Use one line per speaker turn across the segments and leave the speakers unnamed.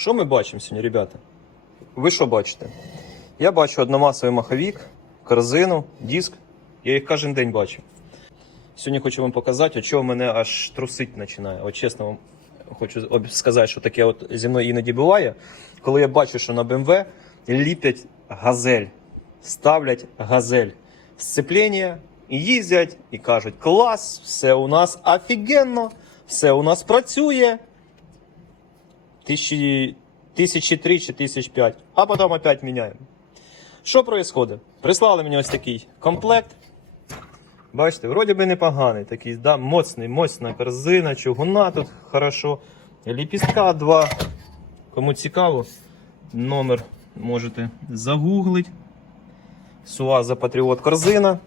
Що ми бачимо сьогодні, ребята? Ви що бачите? Я бачу одномасовий маховік, корзину, диск. Я їх кожен день бачу. Сьогодні хочу вам показати, от чого мене аж трусить починає. От чесно вам хочу сказати, що таке от зі мною іноді буває. Коли я бачу, що на BMW ліпять газель, ставлять газель сцеплення, їздять і кажуть: клас, все у нас офігенно, все у нас працює. Тисячі, тисячі три чи тисяч п'ять, а потім опять міняємо. Що відбувається? Прислали мені ось такий комплект. Бачите, вроді би непоганий, такий, да, моцний, моцна корзина, чугуна тут хорошо. Ліпістка 2. Кому цікаво, номер можете загуглити. Суаза Патріот корзина.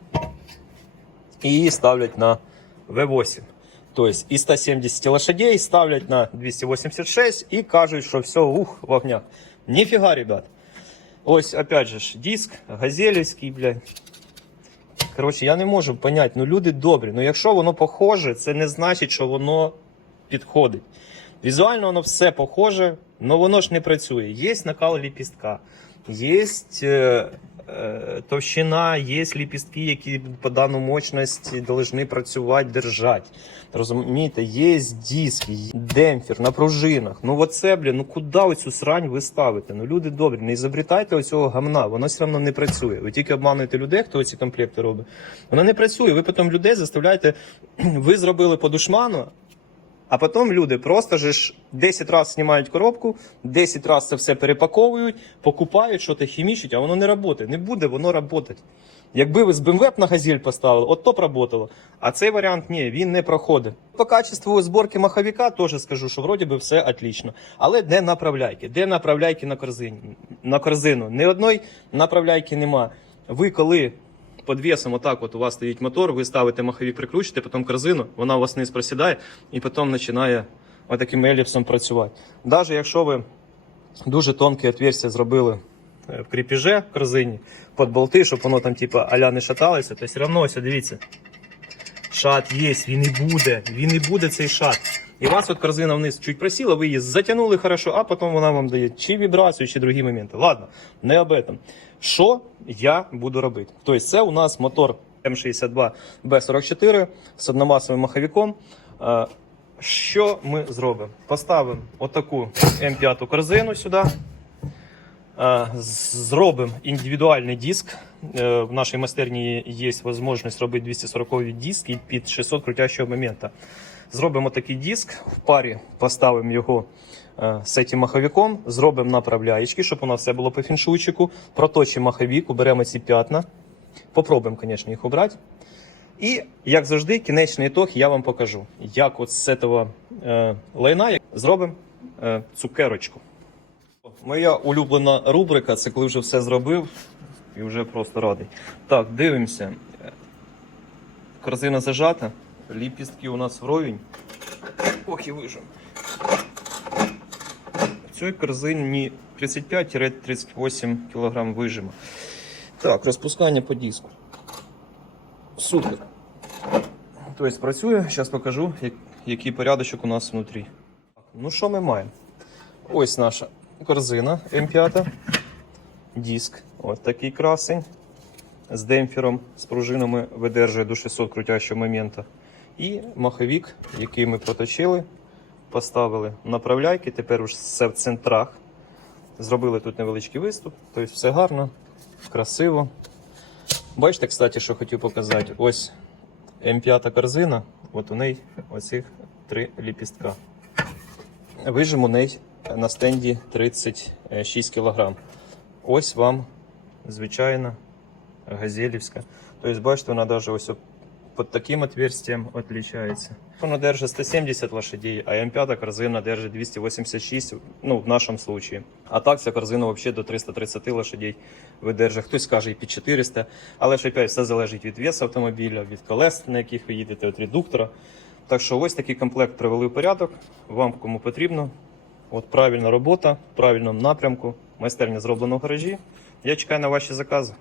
І її ставлять на V8. Тобто і 170 лошадей ставлять на 286 і кажуть, що все, ух, в огнях. Ніфіга, ребят. Ось, опять же, диск газелівський, блядь. Коротше, я не можу поняти, ну люди добрі. Ну якщо воно похоже, це не значить, що воно підходить. Візуально воно все похоже, але воно ж не працює. Є накал ліпістка, є товщина, є ліпістки, які по дану мощності повинні працювати, держати. Розумієте, є диск, є демпфер на пружинах. Ну оце, блін, ну куди оцю срань ви ставите? Ну люди добрі, не ізобретайте оцього гамна, воно все одно не працює. Ви тільки обмануєте людей, хто ці комплекти робить. Воно не працює. Ви потім людей заставляєте, ви зробили по душману, а потім люди просто ж 10 разів знімають коробку, 10 разів це все перепаковують, покупають, що то хімічать, а воно не працює. Не буде воно працювати. Якби ви з BMW на газель поставили, от то б работало. А цей варіант ні, він не проходить. По качеству зборки маховика теж скажу, що вроді би все отлично. Але де направляйки? Де направляйки на корзині? На корзину? Ні одної направляйки нема. Ви коли під весом, отак от у вас стоїть мотор, ви ставите маховик, прикручуєте, потім корзину, вона у вас вниз просідає і потім починає отаким еліпсом працювати. Навіть якщо ви дуже тонке отверстие зробили е, в кріпіже в корзині під болти, щоб воно там типу аля не шаталося, то все одно ось дивіться. Шат є, він і буде, він і буде цей шат. І у вас от корзина вниз чуть просіла, ви її затягнули хорошо, а потім вона вам дає чи вібрацію, чи другі моменти. Ладно, не об этом. Що я буду робити? Тобто це у нас мотор М62 Б44 з одномасовим маховиком. Е, Що ми зробимо? Поставимо отаку М5 корзину сюди. Е, Зробимо індивідуальний диск. Е, В нашій майстерні є можливість робити 240 диски під 600 крутящого моменту. Зробимо такий диск, в парі поставимо його е, з цим маховиком, зробимо направляєчки, щоб у нас все було по фіншуйчику. Проточимо маховик, уберемо ці п'ятна. Попробуємо, звісно, їх обрати. І, як завжди, кінечний ітог я вам покажу, як от з цього е, лайна зробимо е, цукерочку. Моя улюблена рубрика це коли вже все зробив і вже просто радий. Так, дивимося. Корзина зажата, ліпістки у нас вровень. Ох, і вижим. В цій корзині 35-38 кг вижима. Так, розпускання по диску. Супер. Тобто працює, зараз покажу, як- який порядочок у нас внутрі. Ну що ми маємо? Ось наша корзина М5. Диск. Ось такий красень. З демпфером, з пружинами видержує до 600 крутящого моменту. І маховик, який ми проточили, поставили направляйки. Тепер уже все в центрах. Зробили тут невеличкий виступ. Тобто все гарно, красиво. Бачите, кстати, що хотів показати. Ось М5 корзина, от у неї оцих три ліпістка. Вижим у неї на стенді 36 кг. Ось вам звичайна газелівська. Тобто, бачите, вона навіть ось під таким отверстием отличается. Вона держить 170 лошадей, а М5 корзина держить 286, ну, в нашому случае. А так ця корзина взагалі до 330 лошадей видержить. Хтось каже і під 400, але ж опять все залежить від весу автомобіля, від колес, на яких ви їдете, від редуктора. Так що ось такий комплект привели в порядок. Вам кому потрібно. От правильна робота, в правильному напрямку, майстерня зроблена в гаражі. Я чекаю на ваші закази.